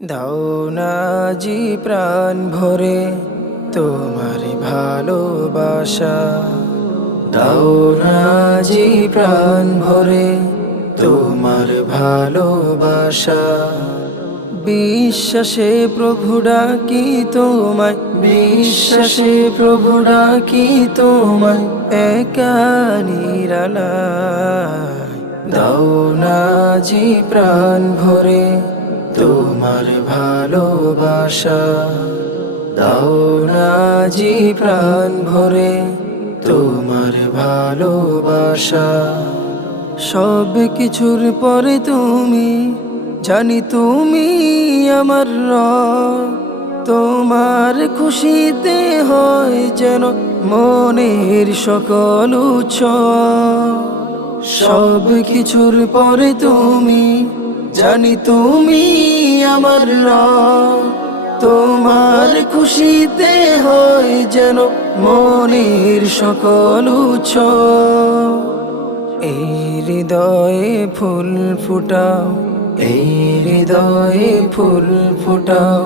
দাও না জি প্রাণ ভরে তোমার ভালোবাসা, দাও না জি প্রাণ ভরে তোমার ভালোবাসা। বিশ্বাসে প্রভু ডাকি তোমায়, বিশ্বাসে প্রভু ডাকি তোমায়, একা নিরালায়। দাও না জি প্রাণ ভরে তোমার ভালোবাসা, দাও না জি প্রাণ ভরে তোমার ভালোবাসা। সব কিছুর পরে তুমি, জানি তুমি আমার রব, তোমার খুশিতে হয় যেন মনের সকল উৎসব। সব কিছুর পরে তুমি, জানি তুমি আমার রব, তোমার খুশিতে হয় যেন মনের সকল উৎসব। এই হৃদয়ে ফুল ফুটাও, এই হৃদয়ে ফুল ফুটাও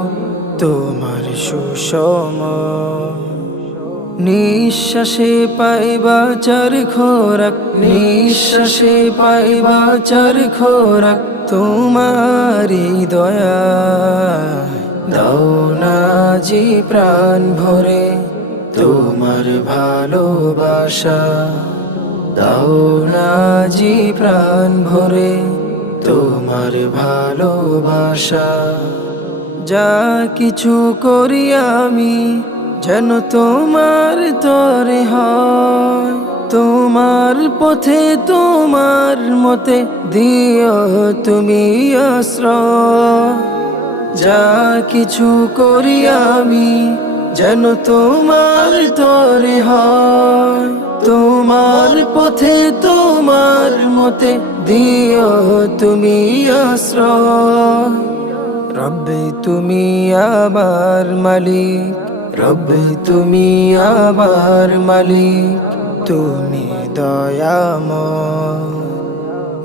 তোমার সুষম। নিঃশ্বাসে পাইবা চার খোরাক, নিঃশ্বাসে পাইবা চার খোরাক তোমারি দয়া। দাও না জি প্রাণ ভরে তোমার ভালোবাসা, দাও না জি প্রাণ ভরে তোমার ভালোবাসা। যা কিছু করি আমি যেন তোমার তরে হয়, তোমার পথে তোমার মতে দিও তুমি আশ্রয়। যা কিছু করি আমি যেন তোমার তরে হয়, তোমার পথে তোমার মতে দিও তুমি আশ্রয়। রব্বে তুমি আমার মালিক, রব্বে তুমি আমার মালিক, তুমি দয়াময়।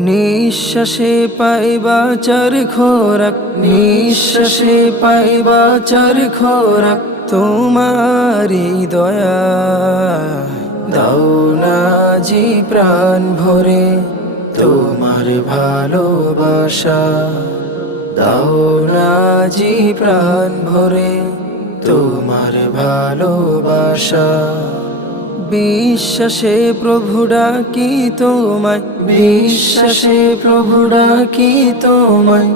নিঃশ্বাসে পাইবা চার খোরাক, নিঃশ্বাসে পাইবা চার খোরাক তোমারি দয়া। দাও না জি প্রাণ ভরে তোমার ভালোবাসা, দাও না জি প্রাণ ভরে তোমার ভালোবাসা। বিশ্বাসে প্রভু ডাকি তোমায়, বিশ্বাসে প্রভু ডাকি তোমায়,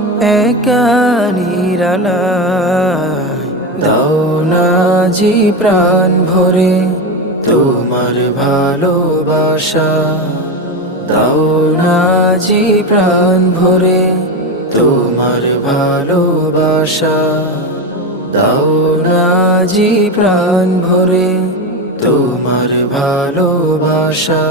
একা নিরালায়। দাও না জি প্রাণ ভরে তোমার ভালোবাসা, দাও না জি প্রাণ ভরে তোমার ভালোবাসা, দাও না জি প্রাণ ভরে তোমার ভালোবাসা।